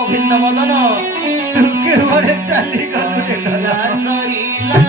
অভিন্ন মদন দুঃখে ঘরে চালি সরিলা সরিলা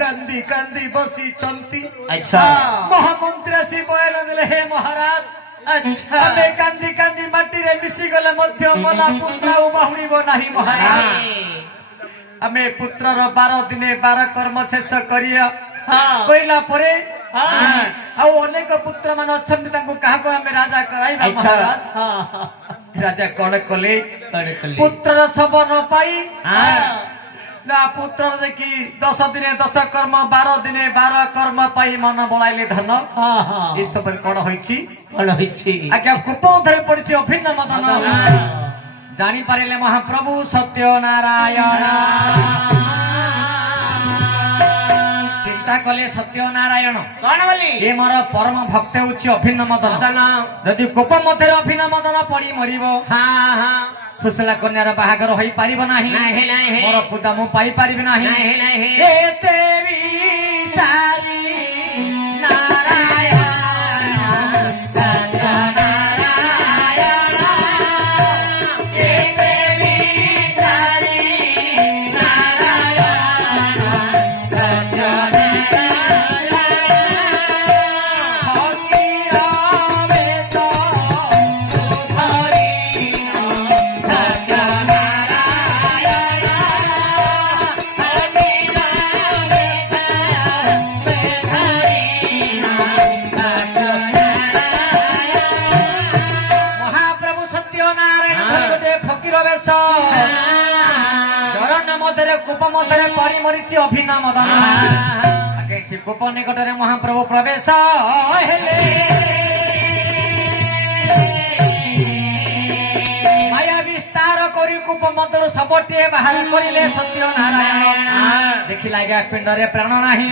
कांदी कांदी बसी चलती। अच्छा महामंत्री आसी बयान देले हे महाराज अच्छा आमे कांदी कांदी माटी रे मिसी गले मध्य मला पुत्र उबाहुणीब नाही महाराज आमे पुत्रर 12 दिने 12 कर्म शेष करिया कइला परे आ अनेक पुत्र मान अछन तांको काहा को आमे राजा कराइबा महाराज राजा कोन कले पुत्रर सब न पाई ना पुत्र देखि 10 दिने 10 कर्म 12 दिने 12 कर्म पाई मन बळाइले धन इस सब कोन होइछि आज्ञा कुपन धरे पड़िछि अभिन्न मदन जानि पारिले महाप्रभु सत्य नारायण चिंता कले सत्य नारायण कोन बोली ए मोर परम भक्त होछि अभिन्न मदन यदि कुपन मधे अभिन्न मदन पड़ी मरिबो फुसला कन्यार बाहागर होई पारिबो नाही मोर पुता मु पाई पारिबे नाही ए तेरी चाली नारायण सत्य नारायण ए तेरी चाली नारायण सत्य कूप मध्य पड़ी मरी अभिन्न मदन आगे कूप निकटरे महाप्रभु प्रवेश माया विस्तार करी कूप मध्य सबटे बाहर करिले सत्य नारायण देखी लगे पिंडरे प्राण नाही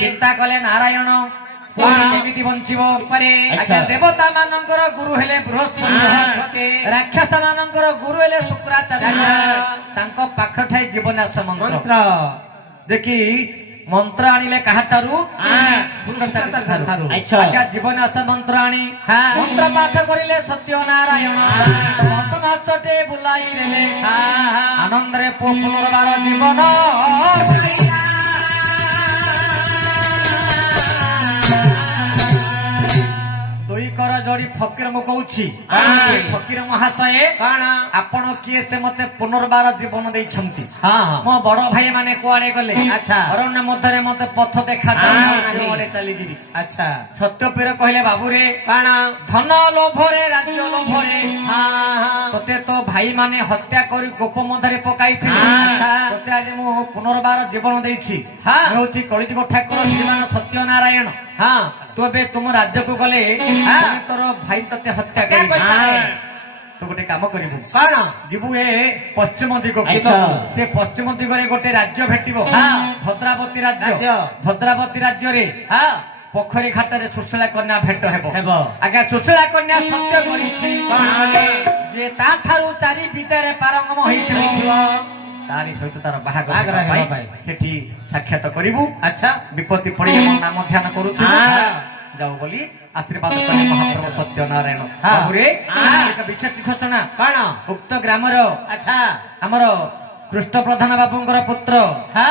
चिंता कले नारायण केमिति बंचिबो देवता मानकर गुरु हेले बृहस्पति राक्षस मानकर गुरु हेले शुक्राचार्य तांको पाखठाई जीवनाश मंत्र देखि ମନ୍ତ୍ର ଆଣିଲେ କାହାଠାରୁ ଆଚ୍ଛା। ଆଜ୍ଞା ଜୀବନ ଆସ ମନ୍ତ୍ର ଆଣି ମନ୍ତ୍ର ପାଠ କରିଲେ ସତ୍ୟ ନାରାୟଣ ମହତ୍ୱଟେ ବୁଲାଇ ଦେଲେ ଆନନ୍ଦରେ ପୁନର୍ବାର ଜୀବନ ଦୁଇ କର ଯୋଡି ଫକୀର ମୁଁ କହୁଛି ଫକୀର ମହାଶୟ କଣ ଆପଣ କିଏ ସେ ମତେ ପୁନର୍ବାର ଜୀବନ ଦେଇଛନ୍ତି ହଁ ହଁ ମୋ ବଡ ଭାଇ ମାନେ କୁଆଡେ ଗଲେ ଆଚ୍ଛା। ଅରଣ୍ୟ ମଧ୍ୟରେ ମତେ ପଥ ଦେଖା କୁଆଡେ ଚାଲିଯିବି ଆଚ୍ଛା ସତ୍ୟପୀର କହିଲେ ବାବୁରେ କଣ ଧନ ଲୋଭରେ ରାଜ୍ୟ ଲୋଭରେ ହଁ ହଁ ତତେ ତ ଭାଇ ମାନେ ହତ୍ୟା କରି ଗୋପ ମଧ୍ୟରେ ପକାଇଥିଲେ ଆଚ୍ଛା। ତତେ ଆଜି ମୁଁ ପୁନର୍ବାର ଜୀବନ ଦେଇଛି ହଁ। ମୁଁ ହେଉଛି କଳିଯୁଗ ଠାକୁର ଶ୍ରୀମାନ ସତ୍ୟ ନାରାୟଣ ହଁ ତୁ ଏବେ ତୁମ ରାଜ୍ୟକୁ ଗଲେ ପୁଣି ତୋର ଭାଇ ତତେ ହତ୍ୟା କରିବେ ତୁ ଗୋଟେ କାମ କରିବୁ କଣ ଯିବୁ ଏ ପଶ୍ଚିମ ଦିଗକୁ ଆଚ୍ଛା। ସେ ପଶ୍ଚିମ ଦିଗରେ ଗୋଟେ ରାଜ୍ୟ ଭେଟିବ ଭଦ୍ରାବତୀ ରାଜ୍ୟ ରାଜ୍ୟ। ଭଦ୍ରାବତୀ ରାଜ୍ୟରେ ହଁ ପୋଖରୀ ଘାଟରେ ସୁଶୀଳା କନ୍ୟା ଭେଟ ହେବ ହେବ। ଆଜ୍ଞା ସୁଶୀଳା କନ୍ୟା ସତ୍ୟ କରିଛି କଣ କଲେ? ଯେ ତା ଠାରୁ ଚାରି ବିଦ୍ୟାରେ ପାରଙ୍ଗମ ହେଇଥିବ ତାରି ସହିତ ତାର ବାହାଘର ବାହାଘର ହେବା ହେବା ପାଇଁ ପାଇଁ। ସେଠି ସାକ୍ଷାତ କରିବୁ ଆଚ୍ଛା ବିପତ୍ତି ପଡିଲେ ମୋ ନାମ ଧ୍ୟାନ କରୁଥିବୁ ଯାଉ ବୋଲି ଆଶୀର୍ବାଦ କଲେ ମହାପ୍ରଭୁ ସତ୍ୟ ନାରାୟଣ ବାବୁରେ ଏକ ବିଶେଷ ଘୋଷଣା କଣ ଉକ୍ତ ଗ୍ରାମର ଆଚ୍ଛା ଆମର କୃଷ୍ଣ ପ୍ରଧାନ ବାବୁଙ୍କର ପୁତ୍ର ହଁ